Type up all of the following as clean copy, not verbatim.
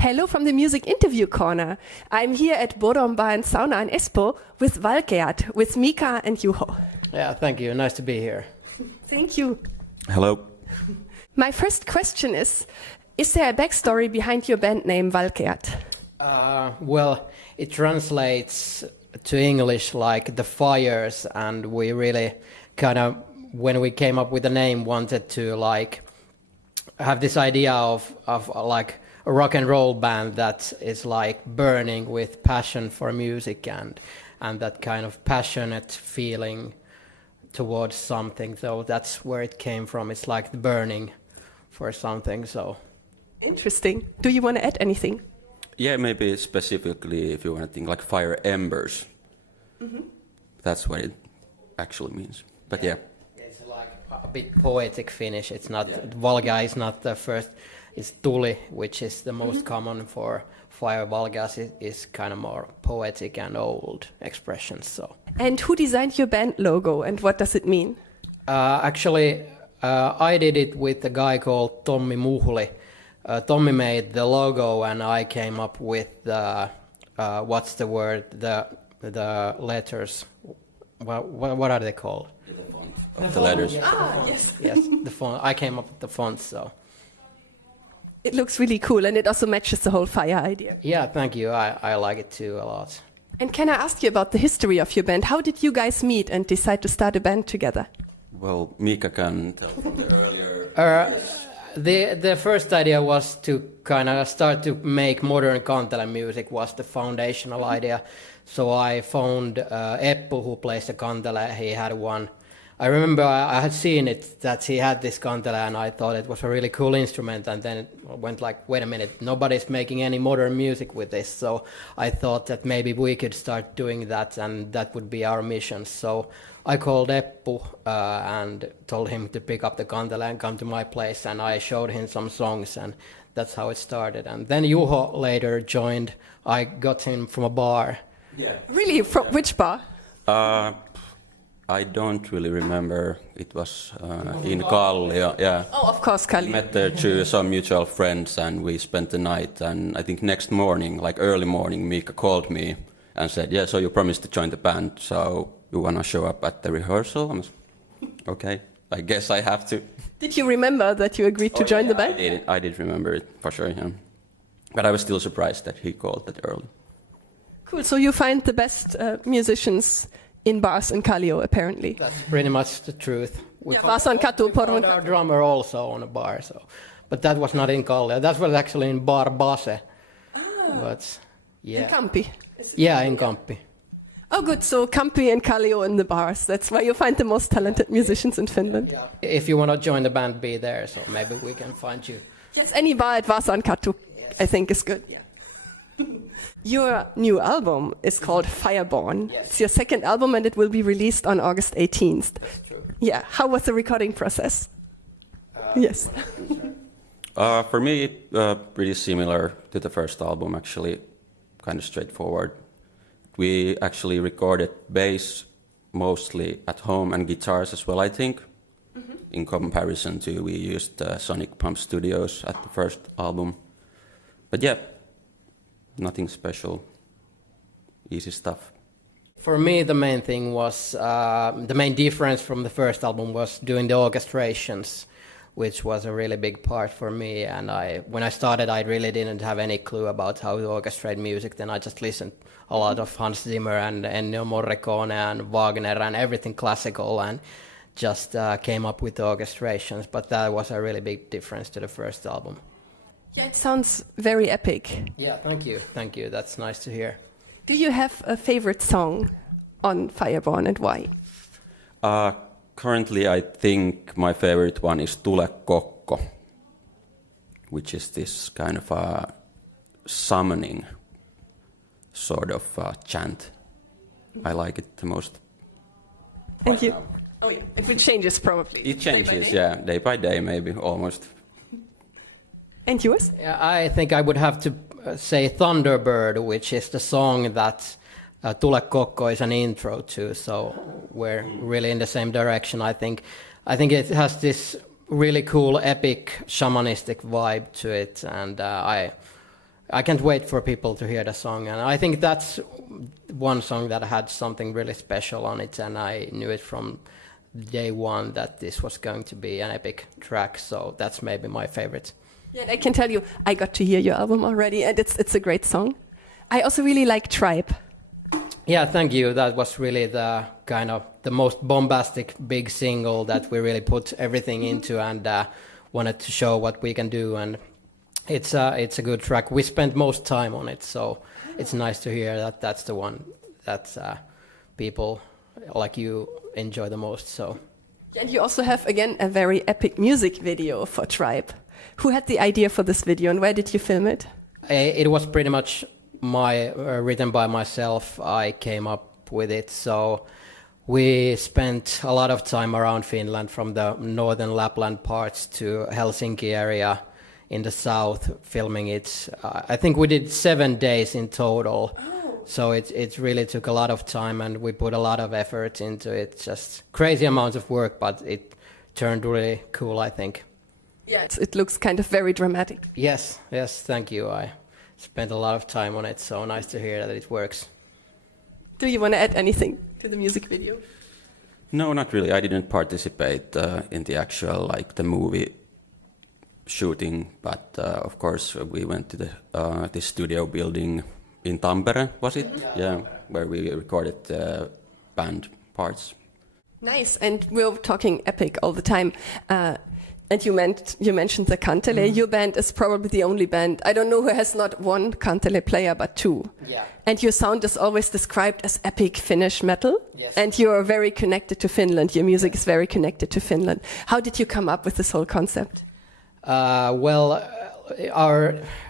Hello from the Music Interview Corner. I'm here at Bodom Bar Sauna in Espoo with Valkeat, with Miikka and Juho. Yeah, thank you. Nice to be here. Thank you. Hello. My first question is there a backstory behind your band name Valkeat? Well, it translates to English like the fires, and we really kind of, when we came up with the name, wanted to like have this idea of like a rock and roll band that is like burning with passion for music and that kind of passionate feeling towards something. So that's where it came from. It's like the burning for something. So Interesting. Do you want to add anything? Yeah, maybe specifically if you want to think like fire embers. Mm-hmm. That's what it actually means. But yeah. It's like a bit poetic finish. It's not, Valga is not the first, it's tuli, which is the most common for fire. Valgas is kind of more poetic and old expressions. So. And who designed your band logo and what does it mean? Actually, I did it with a guy called Tommi Muhuli. Tommy made the logo and I came up with the, what's the word, the letters. What are they called? The letters. Ah, yes. Yes, the font. I came up with the fonts, so. It looks really cool and it also matches the whole fire idea. Yeah, thank you. I like it too a lot. And can I ask you about the history of your band? How did you guys meet and decide to start a band together? Well, Miikka can tell from the earlier. The first idea was to kind of start to make modern kantele music was the foundational idea. So I phoned Espoo, who plays the kantele. He had one. I remember I had seen it, that he had this kantele, and I thought it was a really cool instrument. And then it went like, wait a minute, nobody's making any modern music with this. So I thought that maybe we could start doing that, and that would be our mission. So I called Espoo and told him to pick up the kantele and come to my place. And I showed him some songs, and that's how it started. And then Juho later joined. I got him from a bar. Yeah. Really? From which bar? I don't really remember. It was in Kallio, yeah. Oh, of course, Kali. Met there through some mutual friends and we spent the night. And I think next morning, like early morning, Miikka called me and said, yeah, so you promised to join the band, so you want to show up at the rehearsal? I was, okay, I guess I have to. Did you remember that you agreed to join the band? I did remember it, for sure, yeah. But I was still surprised that he called that early. Cool, so you find the best musicians in bars in Kallio, apparently. That's pretty much the truth. We Bars on Katu, found our drummer also on a bar, so. But that was not in Kallio. That was actually in Bar Base. But yeah. In Kampi. Yeah, in Kampi. Oh, good. So Kampi and Kallio in the bars. That's where you find the most talented musicians in Finland. Yeah. If you want to join the band, be there. So maybe we can find you. Yes, any bar at Vasan Katu, I think, is good. Yeah. Your new album is called Fireborn. Yes. It's your second album and it will be released on August 18th. That's true. Yeah. How was the recording process? Yes. For me, pretty similar to the first album, actually, kind of straightforward. We actually recorded bass mostly at home and guitars as well, I think. Mm-hmm. In comparison to, we used Sonic Pump Studios at the first album. But yeah, nothing special, easy stuff. For me, the main thing was, the main difference from the first album was doing the orchestrations, which was a really big part for me. And when I started, I really didn't have any clue about how to orchestrate music. Then I just listened a lot of Hans Zimmer and Ennio Morricone and Wagner and everything classical and just came up with the orchestrations. But that was a really big difference to the first album. Yeah, it sounds very epic. Yeah, thank you. Thank you. That's nice to hear. Do you have a favorite song on Fireborn and why? Currently, I think my favorite one is Tule Kokko, which is this kind of a summoning sort of chant. I like it the most. And you? Oh yeah, it changes probably. It changes, yeah, day by day maybe, almost. And yours? Yeah, I think I would have to say Thunderbird, which is the song that Tule Kokko is an intro to, so we're really in the same direction, I think. I think it has this really cool, epic, shamanistic vibe to it, and I can't wait for people to hear the song, and I think that's one song that had something really special on it, and I knew it from day one that this was going to be an epic track, so that's maybe my favorite. Yeah, and I can tell you, I got to hear your album already, and it's a great song. I also really like Tribe. Yeah, thank you. That was really the kind of the most bombastic big single that we really put everything into, and wanted to show what we can do, and it's a good track. We spent most time on it, so it's nice to hear that that's the one that people like you enjoy the most. So, And you also have, again, a very epic music video for Tribe. Who had the idea for this video, and where did you film it? it was pretty much written by myself. I came up with it, so we spent a lot of time around Finland, from the northern Lapland parts to Helsinki area in the south, filming it. I think we did 7 days in total. So it really took a lot of time, and we put a lot of effort into it. Just crazy amounts of work, but it turned really cool, I think. Yeah, it looks kind of very dramatic. Yes, thank you. I spent a lot of time on it, so nice to hear that it works. Do you want to add anything to the music video? No, not really. I didn't participate in the actual, like, the movie shooting, but of course we went to the studio building in Tampere, was it? Yeah, where we recorded the band parts. Nice, and we're talking epic all the time. And you mentioned the kantele. Your band is probably the only band, I don't know who has not one kantele player, but two. Yeah. And your sound is always described as epic Finnish metal. Yes. And you're very connected to Finland. Your music is very connected to Finland. How did you come up with this whole concept? Our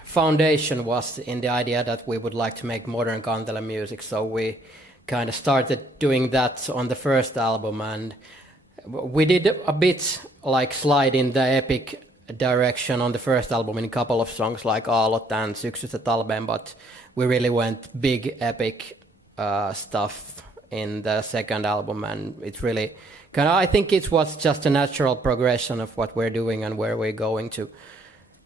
foundation was in the idea that we would like to make modern kantele music, so we kind of started doing that on the first album, and we did a bit like slide in the epic direction on the first album in a couple of songs like Aallot and Syksystä talveen, but we really went big epic stuff in the second album, and it really I think it was just a natural progression of what we're doing and where we're going to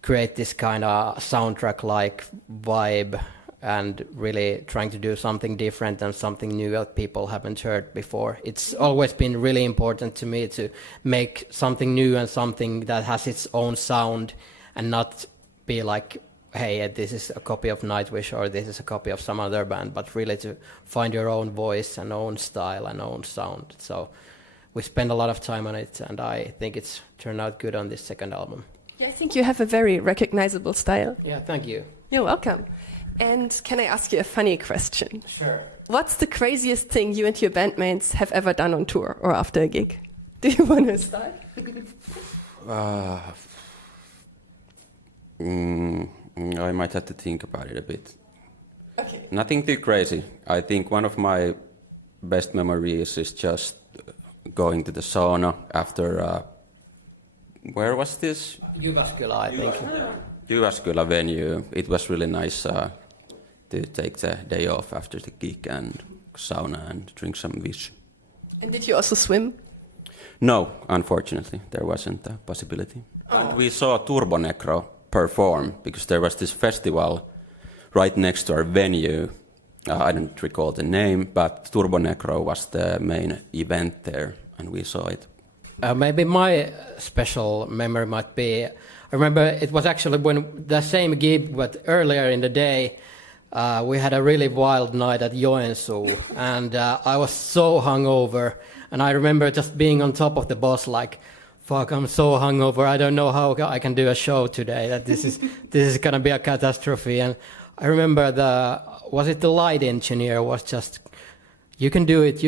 create this kind of soundtrack-like vibe, and really trying to do something different and something new that people haven't heard before. It's always been really important to me to make something new and something that has its own sound, and not be like, hey, this is a copy of Nightwish or this is a copy of some other band, but really to find your own voice and own style and own sound. So we spent a lot of time on it, and I think it's turned out good on this second album. Yeah, I think you have a very recognizable style. Yeah, thank you. You're welcome. And can I ask you a funny question? Sure. What's the craziest thing you and your bandmates have ever done on tour or after a gig? Do you want to start? I might have to think about it a bit. Okay. Nothing too crazy. I think one of my best memories is just going to the sauna after, where was this? Jyväskylä, I think. Jyväskylä venue. It was really nice to take the day off after the gig and sauna and drink some fish. And did you also swim? No, unfortunately, there wasn't a possibility. And we saw Turbonecro perform because there was this festival right next to our venue. I don't recall the name, but Turbonecro was the main event there, and we saw it. Maybe my special memory might be, I remember it was actually when the same gig, but earlier in the day, we had a really wild night at Joensuu, and I was so hungover, and I remember just being on top of the bus like, fuck, I'm so hungover, I don't know how I can do a show today, that this is gonna be a catastrophe. And I remember was it the light engineer was just, you can do it,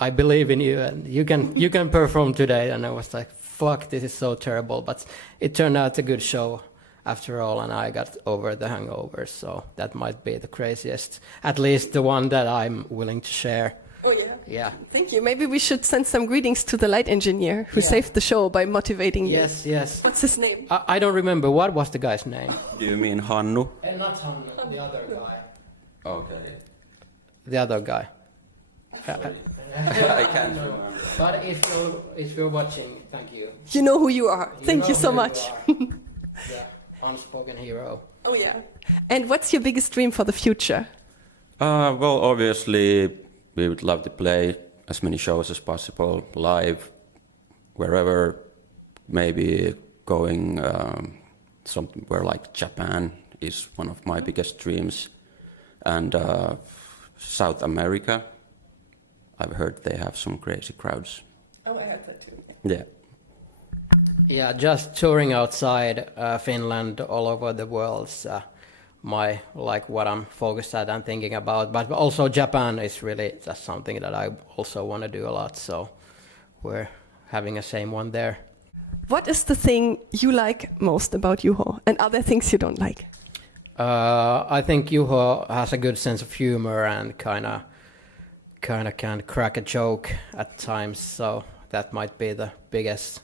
I believe in you, and you can perform today. And I was like, fuck, this is so terrible, but it turned out a good show after all, and I got over the hangover, so that might be the craziest, at least the one that I'm willing to share. Oh, yeah? Yeah. Thank you. Maybe we should send some greetings to the light engineer who saved the show by motivating you. Yes. What's his name? I don't remember. What was the guy's name? Do you mean Hannu? Not Hannu, the other guy. Okay. The other guy. I can't remember. But if you're watching, thank you. You know who you are. Thank you know so who much. you are. Yeah. Unspoken hero. Oh yeah. And what's your biggest dream for the future? Well, obviously, we would love to play as many shows as possible live, wherever. Maybe going somewhere like Japan is one of my biggest dreams, and South America. I've heard they have some crazy crowds. Oh, I heard that too. Yeah. Yeah, just touring outside Finland, all over the world, what I'm focused at and thinking about. But also Japan is really just something that I also want to do a lot. So we're having a same one there. What is the thing you like most about Juho, and other things you don't like? I think Juho has a good sense of humor and kind of can crack a joke at times. So that might be the biggest.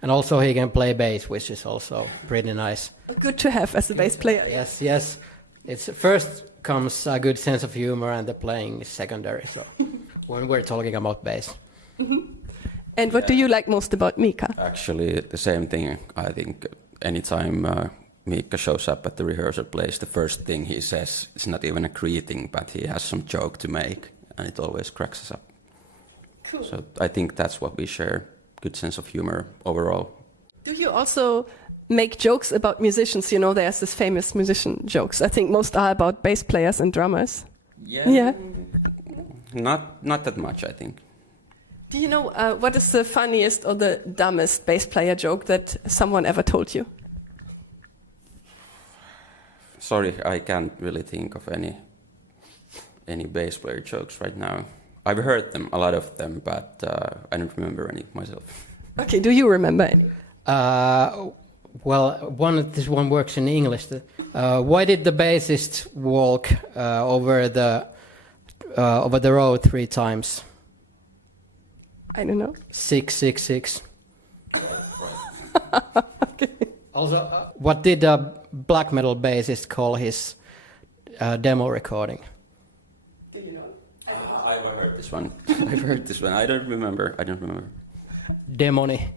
And also he can play bass, which is also pretty nice. Good to have as a bass player. Yes. It's first comes a good sense of humor, and the playing is secondary. So when we're talking about bass. And what do you like most about Miikka? Actually, the same thing. I think anytime Miikka shows up at the rehearsal place, the first thing he says is not even a greeting, but he has some joke to make, and it always cracks us up. Cool. So I think that's what we share. Good sense of humor overall. Do you also make jokes about musicians? You know, there's this famous musician jokes. I think most are about bass players and drummers. Yeah. Not that much, I think. Do you know what is the funniest or the dumbest bass player joke that someone ever told you? Sorry, I can't really think of any bass player jokes right now. I've heard them, a lot of them, but I don't remember any myself. Okay, do you remember any? Well, this one works in English. Why did the bassist walk over the road 3 times? I don't know. 666. Okay. Also, what did a black metal bassist call his demo recording? Do you know? I've heard this one. I've heard this one. I don't remember. Demoni.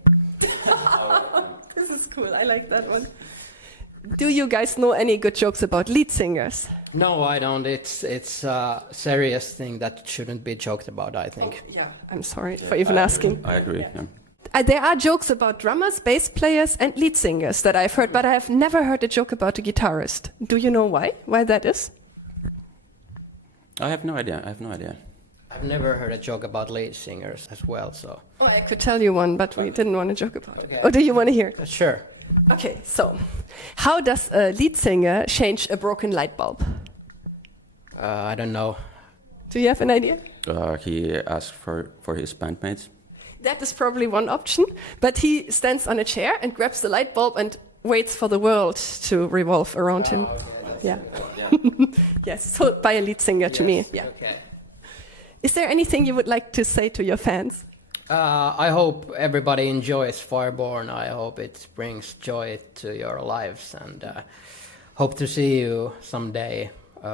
This is cool. I like that one. Do you guys know any good jokes about lead singers? No, I don't. It's a serious thing that shouldn't be joked about, I think. Oh, yeah, I'm sorry for even asking. I agree. Yeah. There are jokes about drummers, bass players, and lead singers that I've heard, but I have never heard a joke about a guitarist. Do you know why? Why that is? I have no idea. I've never heard a joke about lead singers as well, so... Oh, I could tell you one, but we didn't want to joke about okay. it. Or do you want to hear it? Sure. Okay, so how does a lead singer change a broken light bulb? I don't know. Do you have an idea? He asked for his bandmates. That is probably one option, but he stands on a chair and grabs the light bulb and waits for the world to revolve around him. Okay. Yeah. Yes, so by a lead singer to me. Yeah. Okay. Is there anything you would like to say to your fans? I hope everybody enjoys Fireborn. I hope it brings joy to your lives, and hope to see you someday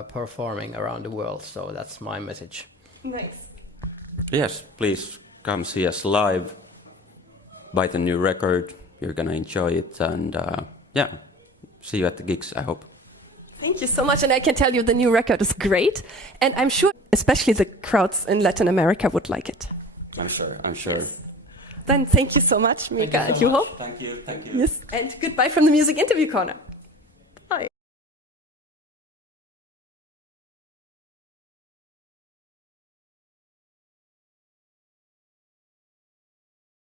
performing around the world. So that's my message. Nice. Yes, please come see us live. Buy the new record. You're gonna enjoy it, and see you at the gigs, I hope. Thank you so much, and I can tell you the new record is great, and I'm sure especially the crowds in Latin America would like it. I'm sure. Yes. Then thank you so much, Miikka and Juho. Thank you. Yes, and goodbye from the Music Interview Corner.